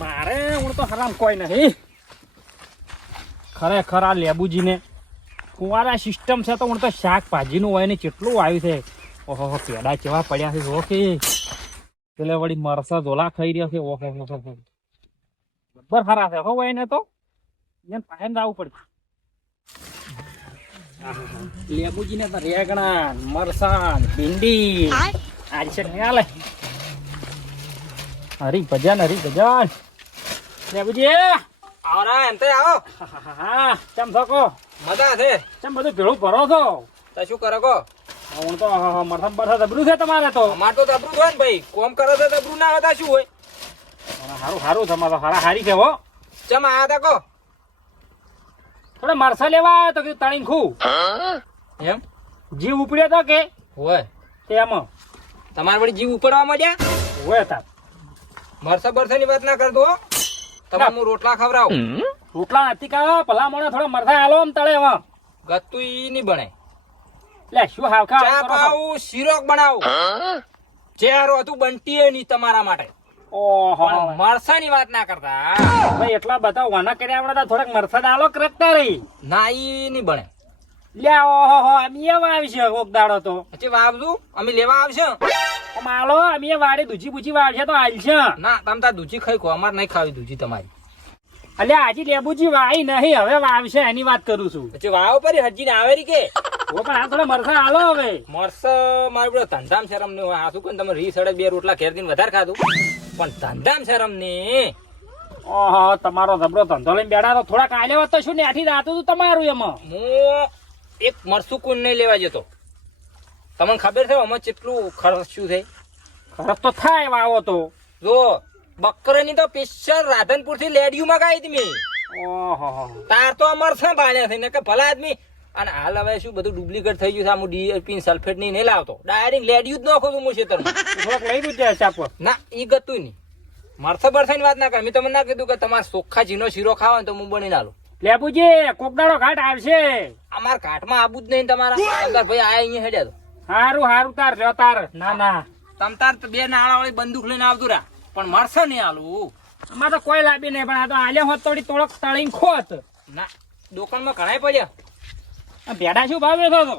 મારે હું તો હરામ કોઈ નહીં. ખરેખર આ લેબુજીને કુંવારા સિસ્ટમ છે તો હું તો શાકભાજીનું હોય ને કેટલું આવ્યું છે. ઓહો પેડા કેવા પડ્યા છે ઓકે એટલે વળી મરસા ઝોલા ખાઈ રહ્યા છે ઓહો બરાબર. ખરા છે હો હોય ને તો. એને પાસે જવું પડે. લેબુજીને તો રેગણા મરસાન ભીંડી. આજ છે નહીં આલે હરી ભજન હરી ભજન. લેબુજી આવરા એમ તો આવો. હા ચમ થકો મજા છે. ચમ બધું ભેળું ભરો છો? તો શું કરો કો? હું તો મરસમ બરસા દબરું છે તમારે તો. અમાર તો દબરું હોય ને ભાઈ. કોમ કરો તો દબરું ના હતા શું હોય? સારું સારું તમારે તો હારા હારી છે હો. ચમ આયા તા કો? થોડા મરસા લેવા આવ્યો તો કે તણી ખું. એમ? જીવ ઉપડ્યો તો કે? હોય. તેમાં તમારે વળી જીવ ઉપડવા માંડ્યા? હોય તા મરસા બરસાની વાત ના કરતો હો. તમે હું રોટલા ખવડાવ. રોટલા નથી કાઢો ભલા મોણા થોડા મરસા આલો આમ તળે એમાં ગત્તુ ઈ નહીં બને. લે શું હાવ ખા ચા પાઉ શીરોક બનાવ. ચેરો હતું બંટીએ નહીં તમારા માટે. ઓહો. પણ મરસા ની વાત ના કરતા. ભાઈ એટલા બધા વાના કર્યા આપણે તા થોડાક મરસા આલો કરતા રહી. ના ઈ નહીં બને. લે ઓહો હો અમે એવા આવશે કોક દાડો તો. પછી વાવજુ. અમે લેવા આવશે. આમ આલો અમે વાડે દૂધી બુજી વાડશે તો હાલ છે. ના તમે તાર દૂજી ખાઈ ખો અમારે નહીં ખાવી દૂધી તમારી. અલ્યા આજે લેબુજી વાઈ નહીં હવે વાવશે એની વાત કરું છું. પછી વાવ પર હજી ના આવે રી કે? ઓ પણ આ થોડા મરસા આલો હવે. મરસો મારું બધો ધંધામ શરમ ને આ શું કહે તમે રી સડે બે રોટલા ઘેર દઈને વધારે ખાધું? પણ ધંધામ શરમ ને ઓહો તમારો ધબરો ધંધો લઈને બેઠા તો થોડાક કાલે વાત તો શું આથી રાતું તમારું એમાં? હું એક મરસું કુન નહીં લેવા જતો. તમને ખબર છે અમે કેટલું ખર્ચ શું થાય ખરચ તો થાય વાવો તો. જો બકરની તો પિક્ચર રાધનપુરથી લેડિયું મગાવી હતી મેં. તાર તો અમર છે બાળ્યા થઈને કે ભલા આદમી. અને હાલ હવે શું બધું ડુપ્લિકેટ થઈ ગયું છે હું ડીએપી સલ્ફેટની નહીં લાવતો. ડાયરેક્ટ લેડિયું જ નાખું છું હું ખેતરમાં થોડાક લઈ દઉં ચાપો ના ઈ ગતું નહીં. મરસા બરસાની વાત ના કર. મેં તમને ના કીધું કે તમારે ચોખ્ખા જીનો શીરો ખાવા ને તો હું બની નાલું લેબુજી કોકડાળો ઘાટ આવશે. અમાર ઘાટમાં આબુ જ નહીં તમારા. ભાઈ આ અહીંયા હેડ્યા તો. હારું હારું તાર જો તાર. ના ના. તમતાર તો બે નાળા વાળી બંદૂક લઈને આવતું રા પણ મરશે નહીં આલું. આમાં તો કોઈ લાભી નહીં પણ આ તો આલ્યા હોત થોડી તોડક તળીને ખોત. ના દુકાનમાં ઘણાય પડ્યા. ભેડા શું ભાવ બેઠો તો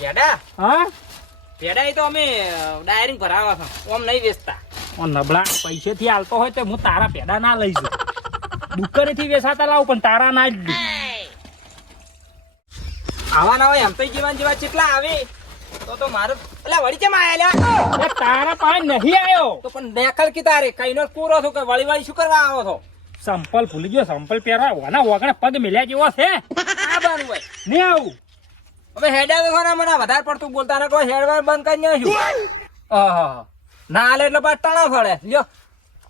ભેડા? હા? ભેડા એ તો અમે ડાયરી ભરાવા છો ઓમ નહીં વેચતા. નબળા નબળા પૈસેથી હાલતો હોય તો હું તારા પેડા ના લઈશ ડુક્કરીથી વેસાતા લાવું પણ તારા ના જ. આવા ના હોય એમ તો જીવન જેવા કેટલા આવે. તો તો મારે એટલે વળી કેમ આયા તારા પાસે નહીં આવ્યો તો પણ દેખલ કી તારે? કઈ નો પૂરો છો કે વળી વળી શું કરવા આવો છો? સંપલ ભૂલી ગયો સંપલ પહેરવા. ઓના વગણે પગ મિલ્યા જેવો છે. આ બારું હોય. નહીં આવું. હવે હેડા તો ખરા મને વધારે પડતું બોલતા ને કોઈ હેડવાર બંધ કરી નાખ્યું આહા. ના હાલે એટલે પાછ ટણા ફળે. લ્યો.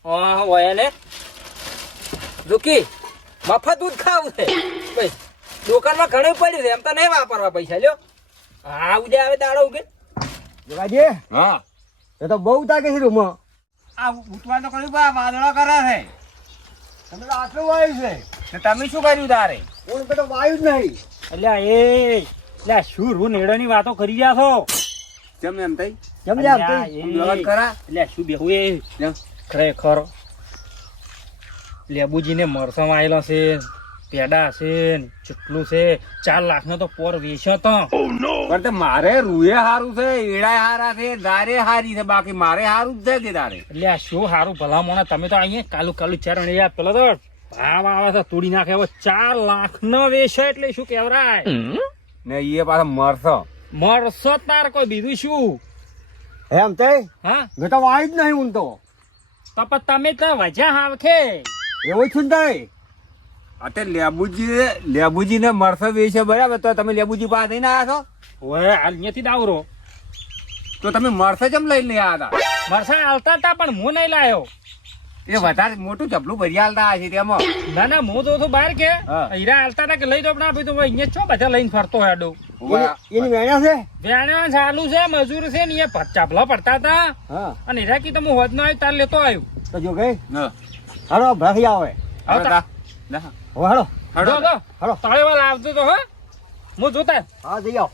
હા હોય ને દુખી મફત દૂધ ખાવું છે. ભાઈ દુકાનમાં ઘણું પડ્યું છે એમ તો નહીં વાપરવા પૈસા લ્યો. હા ઉડે આવે દાડો ઉગે. જોવાજી હા. એ તો બહુ તાકે છે રૂમ આ ઉઠવા તો કર્યું બા વાદળો કરે છે. તમે તો આટલું વાયુ છે. તો તમે શું કર્યું તારે? કોણ તો વાયુ જ નહીં. એટલે એ એટલે શું રૂ નેડાની વાતો કરી રહ્યા છો? કેમ એમ થઈ લગન કરા? એટલે શું બેહું એ? ખરેખર. લેબુજીને મરસમ આવેલો છે. પેડા છે ને ચૂટલું છે. ચાર લાખ નો તો પોર વેચ્યો તો. પણ તે મારે રૂએ હારું છે એડાય હારા છે દારે હારી છે બાકી મારે હારું જ છે કે તારે એટલે આ શું સારું ભલા મોણા તમે તો અહીંયા કાલુ કાલુ ચાર અને યાર પેલો તો ભાવ આવે છે તોડી નાખે. હવે ચાર લાખ નો વેચે એટલે શું કહેવાય ને એ પાછા મરશો. મરશો તાર કોઈ બીજું શું? એમ તે? હા? મેં તો વાયુ જ નહીં હું તો તો પણ તમે તો વજા હાવખે. એવું છું ને તઈ અતે લેબુજી લેબુજી ને મરસો વેચે બરાબર તો તમે લેબુજી પાસે થઈને આવ્યા છો? ઓય અહીંયાથી દાવરો તો તમે મરસો કેમ લઈને નહીં આવ્યા હતા? મરસા હાલતા હતા પણ હું નહીં લાયો. એ વધારે મોટું જબલું ભરી હાલતા છે તેમાં. ના ના હું તો છું બહાર કે. હીરા હાલતા હતા કે લઈ દો પણ આપી તો અહીંયા છો બધા લઈને ફરતો હેડો એની- એની વેણ્યા છે? વેણા ચાલુ છે મજૂર છે ને એ ચાપલા પડતા હતા. અને હીરા કી તમે હોદ ના આવ્યું તાર લેતો આવ્યો. તો જો ગઈ? હા. હાલો ભરાઈ આવે આવતા. ના. હાલો. હાલો. જો, જો. હાલો. આવતો તો હા. હું જોતા. હા જઈ આવ.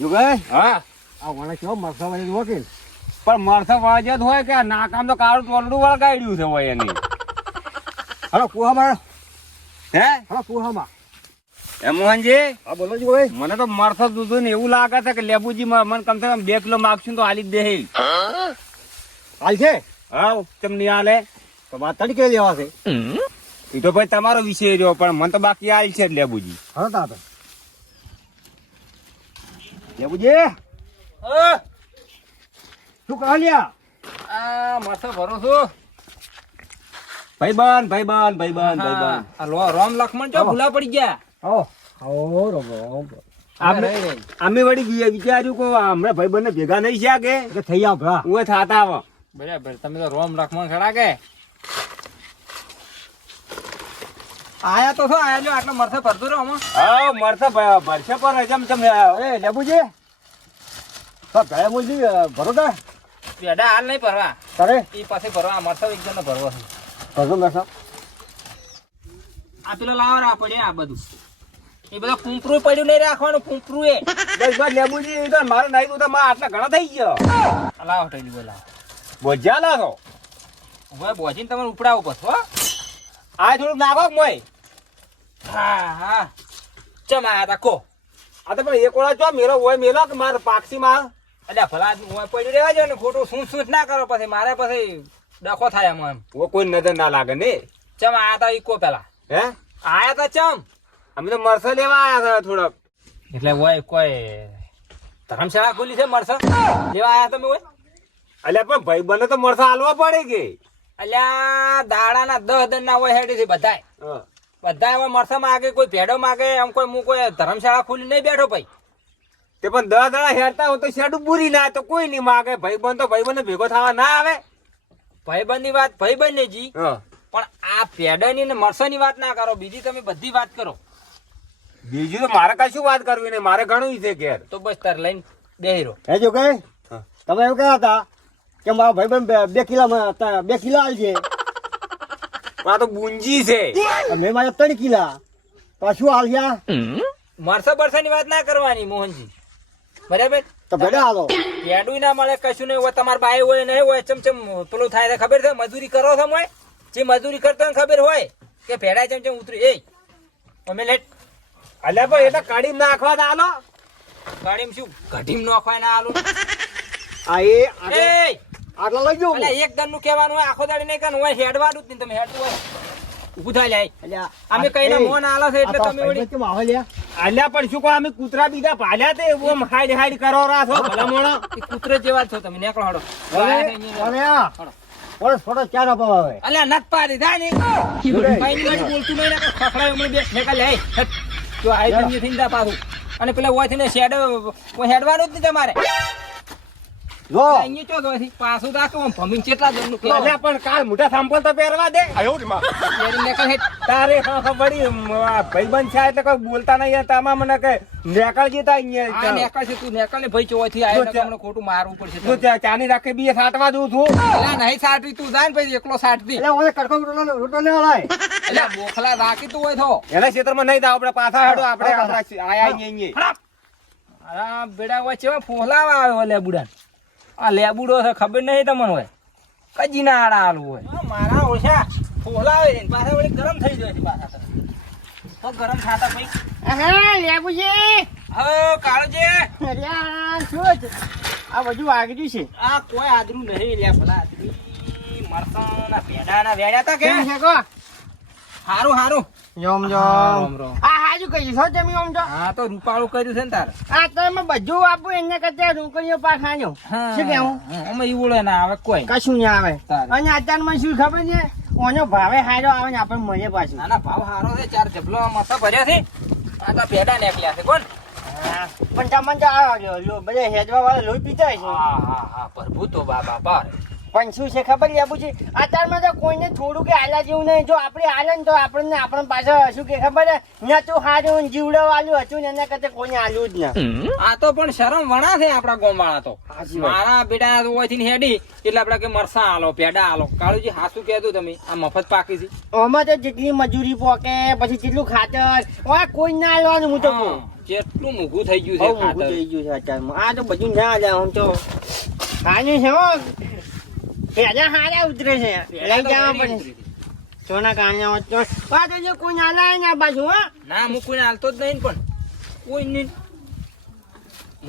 જુગાઈ હા. આ વણા કેવો મરસા વાળી વકીલ પણ મરસા હોય કે નાકામ તો કાળું ટોલડું વળગાડ્યું છે હોય એની. હાલો કુહામાં હે? હલો કુહામાં એ મોહનજી હા બોલો મને તો મરસા દૂધ ને એવું લાગે છે કે લેબુજી મને કમસે કમ બે કિલો માગશું તો આલી દે હાલ છે? હા કેમ નહીં આલે તો વાત તડકે લેવા છે. એ તો ભાઈ તમારો વિષય રહ્યો પણ મને તો બાકી હાલ છે લેબુજી. હા દાદા લેબુજી? શું કહો લ્યા? આ મરસો ભરો છું ભાઈબંધ ભાઈબંધ ભાઈબંધ ભાઈબંધ આ લો- રામ લક્ષ્મણ ચો ભૂલા પડી ગયા? આવો આવો રોબો આપણે રહી રહી. અમે વળી વિચાર્યું કે હમણાં ભાઈ બંને ભેગા નહીં છે કે? કે થઈ આવ ભા હું થાતા આવો. બરાબર તમે તો રોમ રાખવા ખરા કે? આયા તો છો આયા જો આટલો મરસે ભરતો રહ્યો આમાં હા મરસે ભરશે પર જમ જમ એ લેબુજી. તો ભેળા મુજી ભરો તા. પેડા હાલ નહીં ભરવા. અરે એ પાસે ભરવા આ મરસો એક જણનો ભરવો છે. ભરતો મરસા. આ પેલો લાવો રા પડે આ બધું. એ બધું કુંપરું પડ્યું નહીં રાખવાનું કુંપરું એ. બસ બસ લેબુજી તો મારે નાઈ તો મારે આટલા ઘણા થઈ ગયો. લાવો ટેલી બોલા બોજ્યા છો હવે બોજીને તમારે ઉપડાવું પછી હો. આ થોડુંક નાખો મોય હા હા. ચમ આયા તા કો. આ તો પણ એક ઓળા ચો મેલો હોય મેલો કે મારે પાક્ષી માં અલ્યા ભલા હોય પડ્યું રહેવા જો ને ખોટું શું શું ના કરો પછી મારે પછી ડખો થાય એમ એમ. કોઈ નજર ના લાગે ને. ચમ આયા તા ઈકો પેલા. હે? આયા તા ચમ? અમે તો મરસા લેવા આવ્યા હતા થોડોક. એટલે હોય કોઈ ધર્મશાળા ખુલી છે મળશે લેવા આવ્યા તમે હોય અલ્યા પણ ભાઈ બને તો મરસા હાલવા પડે કે? અલ્યા દાડાના દહ દન ના હોય હેડી બધાય. બધા એમાં મરસા માગે કોઈ ભેડો માગે એમ કોઈ હું કોઈ ધર્મશાળા ખુલી નહીં બેઠો ભાઈ. તે પણ દસ દાડા હેરતા હોય તો શેડું પૂરી ના તો કોઈ નહીં માગે. ભાઈ બન તો ભાઈ બને ભેગો થવા ના આવે. ભાઈબંધની વાત ભાઈબંધ ને જી. હા. પણ આ પેડાની ને મરસાની વાત ના કરો બીજી તમે બધી વાત કરો. બીજું તો મારે કશું વાત કરવી નહીં? મારે ઘણું છે ઘેર. તો બસ તાર લઈને બેહીરો હે જો કઈ? તમે એવું કહેતા હતા કે મારા ભાઈ બન બે કિલા બે કિલા આલજે. આ તો બુંજી છે. મેં મારા ત્રણ કિલા. પાછું આલ્યા? મરસા ની વાત ના કરવાની મોહનજી. બરાબર? તો ભેડા આલો કેડું ના મળે કશું નહીં હોય તમારા બાઈ હોય નહીં હોય ચમચમ પેલું થાય છે ખબર છે? મજૂરી કરો છો મોય? જે મજૂરી કરતો ખબર હોય કે ભેડા ચમચમ ઉતરી એ અમે લેટ અલ્યા ભાઈ એટલે કાઢી નાખવા દે આલો કડીમ શું? ઘટીમ નાખવા ના આલો આ એ આટલા લઈ અલ્યા એક દનનું કહેવાનું હોય આખો દાડી નહીં કરવાનું હોય હેડવાનું જ નહીં તમે હેડવું હોય. ઊભું થાય લ્યા અલ્યા, અમે કઈને મોન આલો છે એટલે તમે વળી- કેમ આવે લ્યા? અલ્યા પણ શું કહો અમે કૂતરા બીજા પાલ્યા તે ઓમ હાઈડ હાઈડ કરો રા છો ભલા મોણો. કૂતરે જેવા છો તમે નેકળો હડો અરે, અરે આ, થોડો ચાર અલ્યા નત પાડી થાય ને કઈ ની વાળી બોલતું નહીં ખખડાય હમણાં બે નીકળ લે જો આઈ જઈએ થઈને જા પાછું. અને પેલા ઓય થઈને શેડ હેડવાનું જ નહીં તમારે. જો. અહીંયા ચો તો પાછું રાખો આમ ભમીને કેટલા દરનું કે અલ્યા પણ કાલ મોટા સાંભળ તો પહેરવા દે. શેરી નીકળ હેટ. તારે હા હા વળી ભાઈ છે એટલે કોઈ બોલતા નહીં તામાં મને કે નેકળ જતા આ અહીંયા છે તું નીકળ ને ભાઈ ચોથી આયો જો એટલે ખોટું મારવું પડશે તું ચાની રાખે બી સાટવા દઉં છું. અલ્યા નહીં સાટવી તું જાય ને પછી એકલો સાટતી કડકો રોટલો રોટલો અલ્યા બોખલા રાખી તું હોય તો. એના ક્ષેત્રમાં નહીં થાવ આપણે પાછા હેડો આપણે આયા અહીંયા અરે બેડા વચ્ચે ફોલાવા આવ્યો લેબુડા આ લેબુડો છે ખબર નહીં તમને હોય? કજી ના આડા આલું હોય મારા ઓછા. ફોલાવે છે ને પાછા વળી ગરમ થઈ જાય છે પાછા. તો. ગરમ થાતા ભાઈ હા લેબુજી હવે કાળુજી અલ્યા શું છે? આ બધું વાગડ્યું છે. આ કોઈ આદરું નહીં લે ભલા. આદરી મરસાના પેડાના વેડ્યા તા કે? કેમ છે કો? હારું હારું. જોમ રામ આ કહી છો જમી આમ તો. હા તો રૂપાળું કર્યું છે ને તારે? આ તો એમાં બધું આપું એને કરતા રૂકડીઓ પાખાણ્યો શું કેવું અમે ઈવડે ના આવે કોઈ. કશું ના આવે. અને અત્યારમાં શું ખબર છે? ઓનો ભાવે હારો આવે ને આપણે મળે પાછું. ના ભાવ હારો છે ચાર જબલો મસ્ત ભર્યા છે. આ તો પેડા નીકળ્યા છે કોણ પણ તમને તો આવ્યો બધા હેજવા વાળા લોહી પીતા છે હા હા હા પ્રભુ તો બાબા બાર પણ શું છે ખબર છે અત્યારમાં તો કોઈને થોડું કે આલા જેવું નહીં. જો આપણે આલે ને તો આપણને આપણને પાછળ શું કે ખબર છે? નતું હારું જીવડો વાળું હતું ને એના કરતા કોઈને આલ્યું જ ના. આ તો પણ શરમ વણા છે આપડા ગોમવાળા તો. મારા બેટા ઓયથી હેડી એટલે આપડે કે મરસા આલો પેડા આલો. કાળુજી હાસુ કહેતું તમે આ મફત પાકી છે. આમાં તો જેટલી મજૂરી પોકે પછી જેટલું ખાતર. ઓય કોઈ ના આલવાનું હું તો જેટલું મોઘું થઈ ગયું છે મોઘું થઈ ગયું છે અત્યારમાં. આ તો બધું ના આલ્યા હું તો. હાલ્યું છે હો. પેલા હારા ઉતરે છે. લઈ જવા પડે. સોના કાને હોત આ તો જો કોઈ ના લાય ના બાજુ હા. ના હું કોઈ હાલતો જ નહીં પણ. કોઈ નહીં.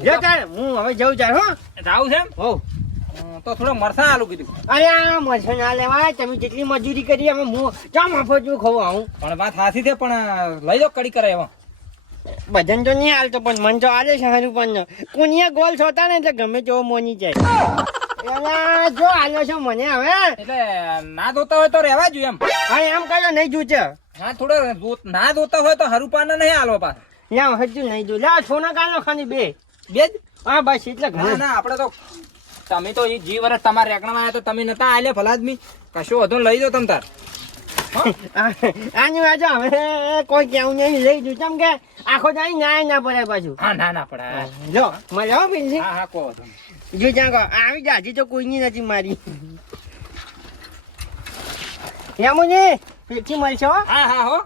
જો તાર હું હવે જઉં ચાલ હો. જાવું છે? હો તો થોડો મરસા આલુ કીધું. અરે આ મરસો ના લેવાય. તમે જેટલી મજૂરી કરી અમે હું ચા ખવું આવું. પણ વાત હાથી છે પણ લઈ લો કડી કરે એમાં. ભજન તો નહીં હાલતો પણ મન તો આલે છે હારું પણ કોનીએ ગોલ છોતા ને એટલે ગમે તેવો મોની જાય. એલા જો આલ્યો છો મને હવે. એટલે ના ધોતા હોય તો રહેવા જોઈએ એમ. હા એમ કયો નહીં જૂચે. હા થોડો ના ધોતા હોય તો હરુપાને નહીં હાલવા પાછા. લ્યા હજુ નહીં જો. લ્યા સોના કાલો ખાલી બે. બે જ? હા બસ એટલે ના ના આપણે તો તમે તો ઈ જી વર્ષ તમારે રેકડામાં આવ્યા તો તમે નતા આલે ફલાદમી. કશું વધુ લઈ દો તમ તાર. આની હવે કોઈ કેવું નહીં લઈ જુ. ચમ કે આખો જાય ના ના પડે પાછું. હા ના ના પડે જો મજા બિલજી હા હા કહો તમે જો કહો આવી જાજી તો કોઈની નથી મારી યામુજી ફેરથી મળશો? હા હા હો